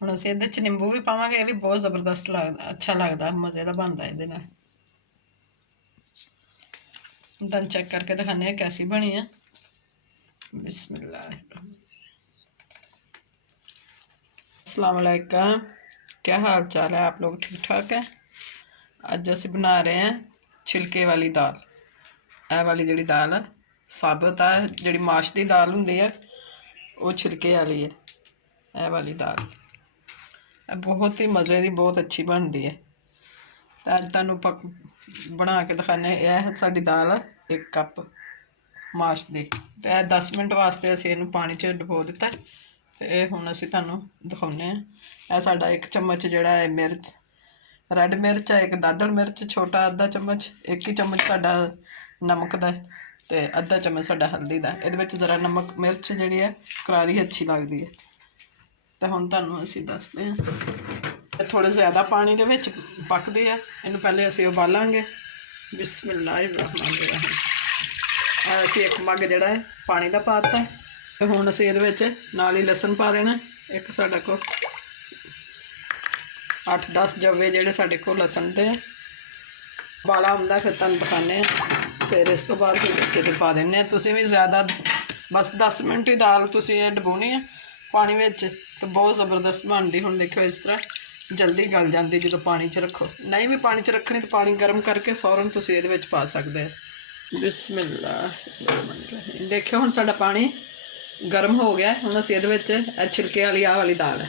ਹੁਣ ਅਸੀਂ ਇਹਦੇ 'ਚ ਨਿੰਬੂ ਵੀ ਪਾਵਾਂਗੇ, ਇਹ ਵੀ ਬਹੁਤ ਜ਼ਬਰਦਸਤ ਲੱਗਦਾ, ਅੱਛਾ ਲੱਗਦਾ, ਮਜ਼ੇ ਦਾ ਬਣਦਾ ਇਹਦੇ ਨਾਲ। ਤਾਂ चेक करके दिखाने हैं कैसी बनी है। बिस्मिल्लाह। अस्सलाम वालेकुम, क्या हाल चाल है? आप लोग ठीक ठाक है? अज असी बना रहे हैं छिलके वाली दाल। यह वाली जी दाल है साबत है, जी माश की दाल होंगी है वो छिलके वाली है। यह वाली दाल बहुत ही मज़े की, बहुत अच्छी बनती है। अज तुहानू बना के दिखाने। यह साडी दाल है 1 कप माश की, तो यह 10 मिनट वास्ते असीं इहनूं पानी च डुबो दिता। तो यह हुण असीं तुहानूं दिखाउने हैं। यह साडा 1 चम्मच जिहड़ा है मिर्च, रैड मिर्च है, 1 दादड़ मिर्च छोटा आधा चम्मच, 1 ही चम्मच साडा नमक दा, ते आधा चम्मच साडा हल्दी दा। इहदे विच जरा नमक मिर्च जिहड़ी है करारी अच्छी लगदी है। तो हुण तुहानूं असीं दसदे हां। थोड़े ज़्यादा पानी दे विच पकदी है, इहनूं पहले असीं उबालांगे। बिस्मिल्लाहिर्रहमानिर्रहीम। असीं 1 मग जिहड़ा है पानी दा पाता। ते हुण असीं इहदे विच नाल ही लसन पा देना। एक साडे कोल 8-10 जवे जिहड़े साडे कोल लसन दे उबाला आउंदा, फिर तुहानूं दिखाने। फिर इस तो बाद विच पा दिंदे। तुसीं भी ज़्यादा बस 10 मिनट ही दाल तुसीं डुबोनी है पानी विच, तो बहुत ज़बरदस्त बनदी। हुण देखो इस तरह जल्दी गल जाती जो पानी च रखो। नहीं भी पानी च रखनी तो पानी गर्म करके फौरन तुसीं इहदे विच पा सकते हो। बिस्मिल्लाह। देखियो हुण साडा पानी गर्म हो गया। हुण असीं इहदे विच छिलके वाली आह वाली दाल है,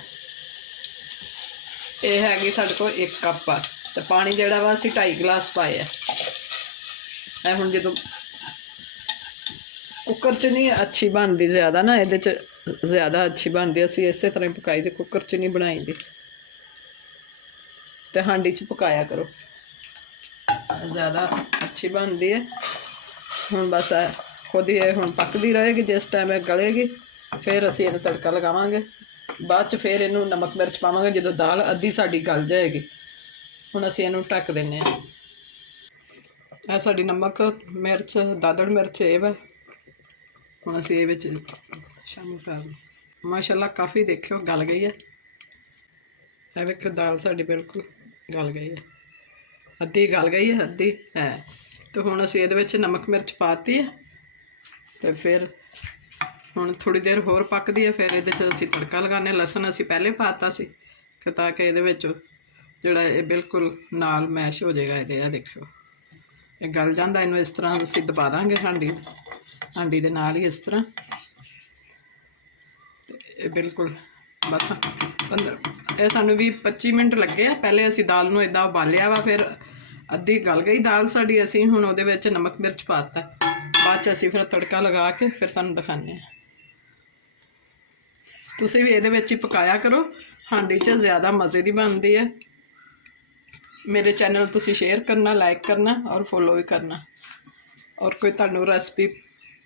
यह हैगी साडे कोल 1 कप आ, तो पानी जिहड़ा वा असीं 2.5 गिलास पाए है। हुण जदों कुकर च नहीं अच्छी बनती ज़्यादा ना, इहदे च ज़्यादा अच्छी बनती, असीं इसे तरह ही पकाई दी, कुकर च नहीं बनाई दी। तो हांडी च पकाया करो, ज़्यादा अच्छी बनती है। हुण बस खुद ही हुण पकदी रहेगी, जिस टाइम गलेगी फिर असीं इहनूं तड़का लगावांगे। बाद च फिर इहनूं नमक मिर्च पावांगे जदों दाल अद्धी साडी गल जाएगी। हुण असीं इहनूं ढक दिंदे हां। यह साडी नमक मिर्च दादड़ मिर्च ये वा। हुण असीं इह विच शामिल कर। माशाअल्लाह काफ़ी देखियो गल गई है। यह वेखो दाल साडी बिल्कुल गल गई है, अद्धी गल गई है, अद्धी है। तो हुण असीं इहदे विच नमक मिर्च पाती है। तो फिर हुण थोड़ी देर होर पकदी है, फिर इहदे च असीं तड़का लगाने। लसन असीं पहले पाता सी ताकि इहदे विच जिहड़ा ये बिल्कुल नाल मैश हो जाएगा। इहदे देखो ये गल जांदा, इहनूं इस तरह असीं दबा दांगे हांडी दे नाल ही इस तरह। ये बिल्कुल बस 15 सानूं 20-25 मिनट लगे आ। पहले असीं दाल नूं इदां उबालिया वा, फिर अद्धी गल गई दाल साडी। असीं हुण उहदे विच नमक मिर्च पाता, बाद च असीं फिर तड़का लगा के फिर तुहानूं दिखाने। तुसीं भी इहदे विच ही पकाया करो, हांडी च ज़्यादा मज़े की बनती है। मेरे चैनल तुसीं शेयर करना, लाइक करना और फॉलो भी करना। और कोई तुहानूं रेसिपी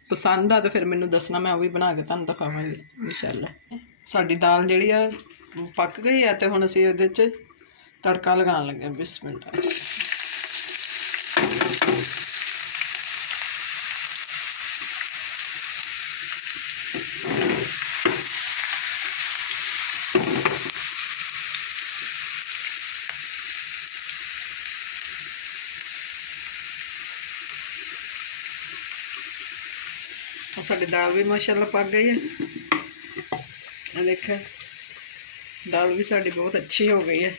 पसंद आ तो फिर मैनूं दसना, मैं वो भी बना के तुहानूं दिखावांगी इंशाअल्लाह। साडी दाल जिहड़ी आ पक गई है, तो हुण असीं इहदे च तड़का लगाउण लगे। बिस्मिल्लाह। साडी दाल भी माशाअल्लाह पक गई है। देखो दाल भी साडी बहुत अच्छी हो गई है।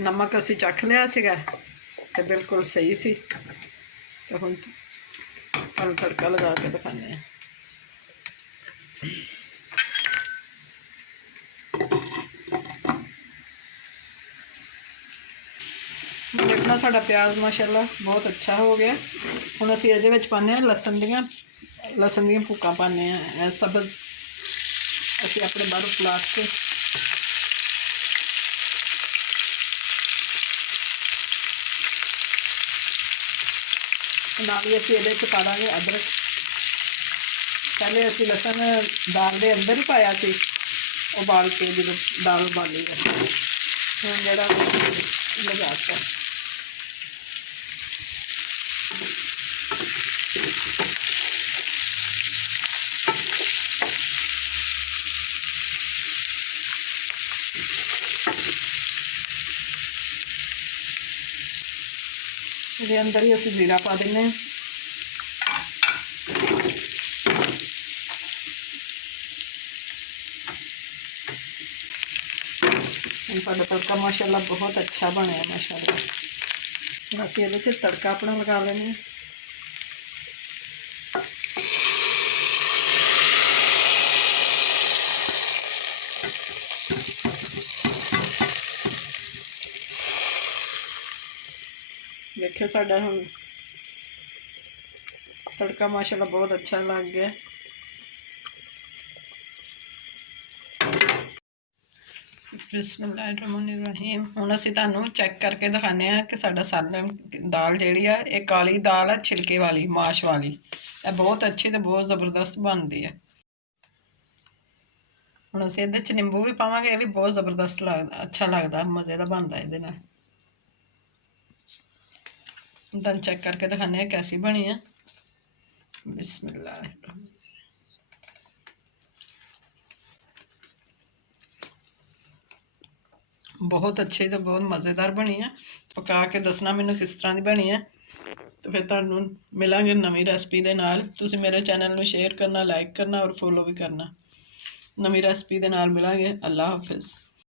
नमक असीं चख लिया सीगा ते बिल्कुल सही सी। तो हुण तुहानूं तड़का लगा के दिखाने हैं। देखना साडा प्याज माशाअल्लाह बहुत अच्छा हो गया। हुण असीं इहदे विच पाने आ लसन दियां भुक्कां पाने आ। सब्ज़ असीं अपने बाहरों पलाट के नाल ही असीं इहदे च पा दांगे अदरक। पहले असीं लसन दाल दे अंदर ही पाया सी उबाल के, जो दाल उबाली है। हुण जिहड़ा लगाता इसके अंदर ही असीं जीरा पा देंगे। साडा तड़का माशाअल्लाह बहुत अच्छा बनया माशाअल्लाह। हम असीं इहदे च तड़का अपना लगा लेंगे। देखिए साडा हुण तड़का माशाअल्लाह बहुत अच्छा लग गया। बिस्मिल्लाहिर्रहमानिर्रहीम। हुण असीं तुहानूं चैक करके दिखाने कि साडा सालन दाल जिहड़ी आ ये काली दाल है छिलके वाली माश वाली, ये बहुत अच्छी तो बहुत ज़बरदस्त बनती है। हुण असीं इहदे च निंबू भी पावांगे, ये भी बहुत ज़बरदस्त लगदा, अच्छा लगदा, मज़े दा बनदा इहदे नाल। तुहानूं चैक करके दिखाने कैसी बनी है। बिस्मिल्लाह। बहुत अच्छी तो बहुत मज़ेदार बनी है। पका के दसना मैनू किस तरह की बनी है। तो फिर तुहानूं मिलांगे नवीं रेसिपी दे नाल। तुसीं मेरे चैनल नूं शेयर करना, लाइक करना और फॉलो भी करना। नवीं रेसिपी दे नाल मिलांगे। अल्लाह हाफिज़।